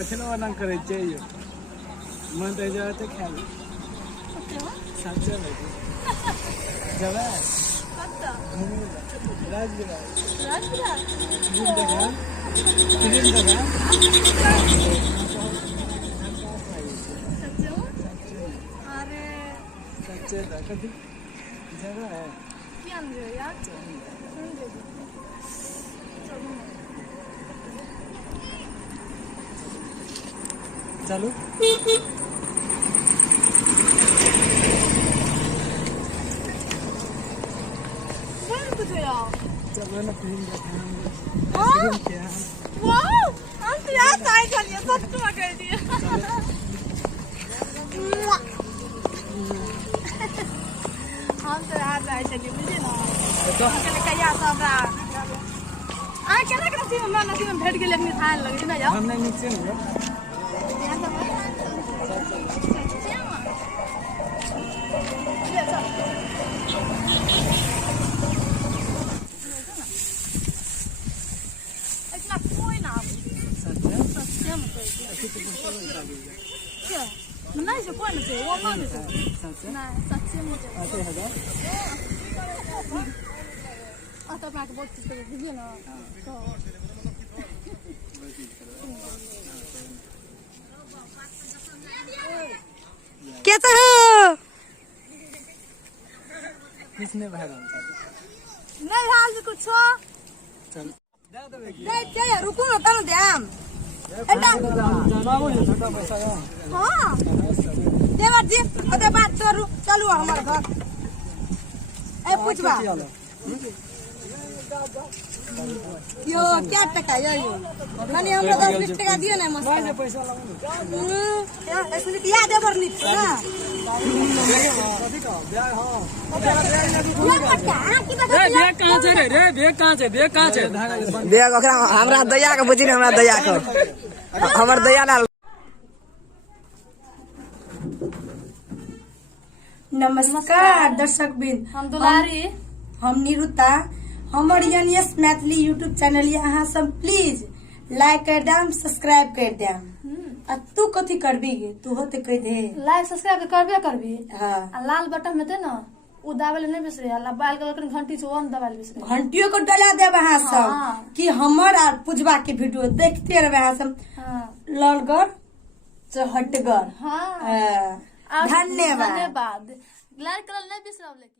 कथन वर्णन करे चाहिए मन तो जाते ख्याल साचल जब राजविराज अरे सच्चे कभी जगह है क्या यार चलो चलो ना फिल्म देखा वाओ हम तो यार साइड चलिए सच में कर दिए हम तो यार साइड चलिए मुझे ना तो चले कया सब आ केना केना सीम में नसी में भेट गेल एकनी थान लगे ना यार हमने नीचे नहीं那是惯的嘴，我忘了是。那啥节目的？啊，对，好的。啊，到那个我记得不记了。कैसा हो? किसने भागा? नहीं हाल से कुछ हो? चल। नहीं रुको ना तब ध्यान। हाँ देवर जी अरे बात करू चलू हमारे घर ए पूछवा यो क्या टका यो नानी हमरा 10-20 टका दियो ना मस्त पैसा लगाऊ ऐसे दिया देवर नी ना बैग कहां छै रे बैग कहां छै बैग ओकरा हमरा दया के बुझी हमरा दया कर हमर दया लाल। नमस्कार दर्शक बिन हम दुलारी हम निरुता हमर यानी मैथिली यूट्यूब चैनल अहाँ सब प्लीज लाइक कर देम सब्सक्राइब कर देम आ तू कथी करबी तू होते कह दे लाइक सब्सक्राइब करबे करबी हां आ लाल बटन में ते ना उ दाबे नहीं बिसरे आ बाल कलर घंटी से वन दबाल बिसरे घंटियों को डला देब अहाँ सब कि हमर आ पूजवा के वीडियो देखते रहबे अहाँ सब ललगर चहटगर हां धन्यवाद धन्यवाद लाल कलर नहीं बिसरब लेकिन